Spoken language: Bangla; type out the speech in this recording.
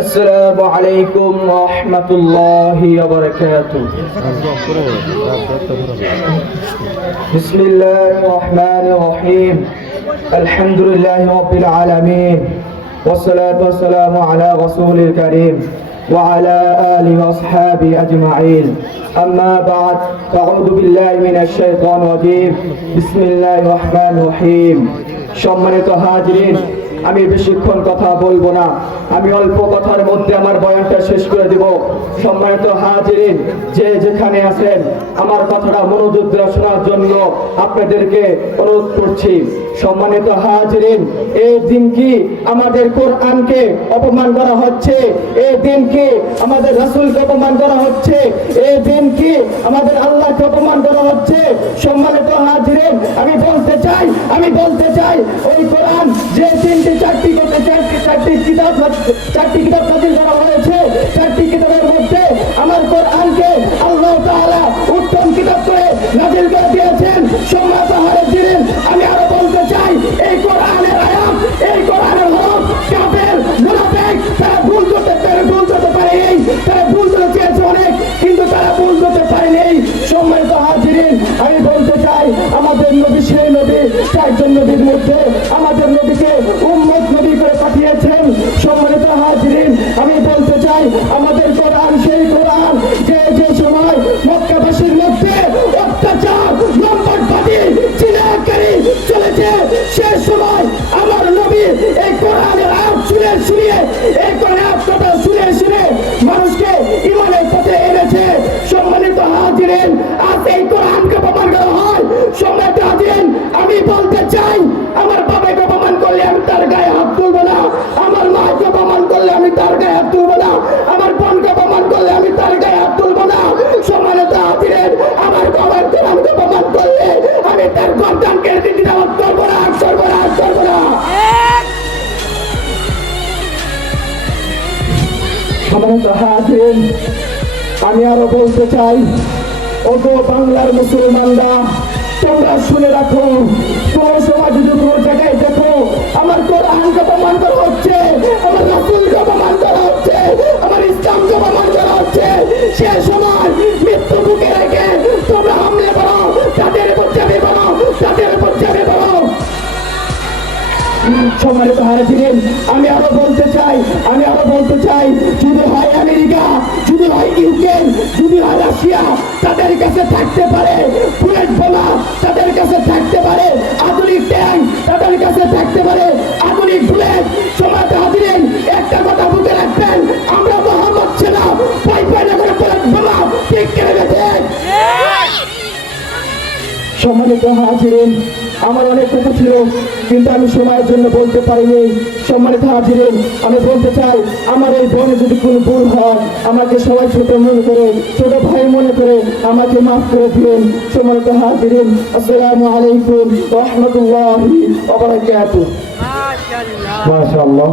আসসালামু আলাইকুম ওয়া রাহমাতুল্লাহি ওয়া বারাকাতুহু। বিসমিল্লাহির রহমানির রহিম। আলহামদুলিল্লাহি রাব্বিল আলামিন। ওয়াসসালাতু ওয়াসসালামু আলা রাসূলিল কারীম ওয়া আলা আলিহি ওয়া আসহাবিহি আজমাইন। আম্মা বা'দ, আউযু বিল্লাহি মিনাশ শাইতানির রাজীম। বিসমিল্লাহির রহমানির রহিম। সম্মানিত হাজিরিন, আমি বেশিক্ষণ কথা বলবো না, আমি অল্প কথার মধ্যে আমার বয়ানটা শেষ করে দেব। সম্মানিত হাজিরিন, যে যেখানে আছেন আমার কথাটা মনোযোগ দিয়ে শোনার জন্য আপনাদেরকে অনুরোধ করছি। সম্মানিত হাজিরিন, এই দিন কি আমাদের কোরআনকে অপমান করা হচ্ছে, এই দিন কি আমাদের রাসূলকে অপমান করা হচ্ছে, এই দিন কি আমাদের আল্লাহকে অপমান করা হচ্ছে। সম্মানিত হাজিরিন, আমি বলতে চাই ওই কোরআন যে চারটি কিতাব নাযিল করা হয়েছে, চারটি কিতাবের মধ্যে আমার কোরআনকে আল্লাহ তাআলা উত্তম কিতাব করে নাযিল করে দিয়েছেন। সম্মানিত হাজিরিন, আমি আরো বলতে চাই এই কোরআনের আয়াত, এই কোরআনের হরফ কাফের মুনাফিক তারা ভুল করতে পারেনি, তারা ভুল করে চেয়েছে অনেক, কিন্তু তারা ভুল করতে পারেনি। সম্মানিত হাজিরিন, আমি বলতে চাই আমাদের নবী সেই নবী, চারজন নবীর মধ্যে আমাদের নবীকে উম্মত নবী করে পাঠিয়েছেন। সম্মানিত হাজিরিন, আমি বলতে চাই আমাদের কোরআন সেই কোরআন যে সময় মক্কাবাসীর মধ্যে অত্যাচার লম্পটবাদী চিনাকারী চলেছে, সে সময় আমার নবী এই কোরআনের আয়াত শুনিয়ে এই কোরআনের কথা শুনে মানুষকে ঈমানের পথে এনেছে। সম্মানিত হাজিরিন, আজ এই কোরআনকে অপমান করা হয়। সম্মানিত হাজিরিন, আমি বলতে চাই আমার বাবাকে অপমান করলে আমি তার গায়ে হাত তুলবো না, আমার মাকে অপমান করলে আমি তার গায়ে হাত তুলবো না, আমার বোনকে অপমান করলে আমি তার গায়ে হাত তুলবো না। সম্মানিত হাজিরিন, আমার বাবার কোরআনকে অপমান করলে আমি তার গর্দানকে তিলাওয়াত করবো না। সম্মানিত হাজিরিন, আমি আরো বলতে চাই, ওগো বাংলার মুসলমানরা, তোমরা শুনে রাখো, তোমার সমাজে যদি কোনো জায়গায় দেখো আমার কোরআনকে অপমান করা হচ্ছে, আমার রাসূলকে অপমান করা হচ্ছে, আমার ইসলামকে অপমান করা হচ্ছে, সে সময় মৃত্যু বুকে রেখে তোমরা হামলে করো, তাদের উপর চাপে পড়ো। সম্মানিত হাজিরিন, আমি আরো বলতে চাই যদি হয় আমেরিকা, যদি হয় ইউক্রেন, যদি হয় রাশিয়া, তাদের কাছে থাকতে পারে বুলেট বোমা, তাদের কাছে থাকতে পারে আধুনিক ট্যাঙ্ক, তাদের কাছে থাকতে পারে আধুনিক বুলেট। সম্মানিত হাজিরিন, একটা কথা বুকে রাখবেন, আমরা মোহাম্মদ ছিলাম পাই না করে বুলেট বোমা ঠিক করে দেন। সম্মানিত হাজিরিন, আমার অনেক কথা ছিল কিন্তু আমি সময়ের জন্য বলতে পারিনি। সম্মানিত হাজিরিন, আমি বলতে চাই আমার এই বোনে যদি কোনো ভুল হয় আমাকে সবাই ছোট ভাই মনে করে আমাকে মাফ করে দিন। সম্মানিত হাজিরিন, আসসালামু আলাইকুম ওয়া রাহমাতুল্লাহি ওয়া বারাকাতুহু। মাশাআল্লাহ।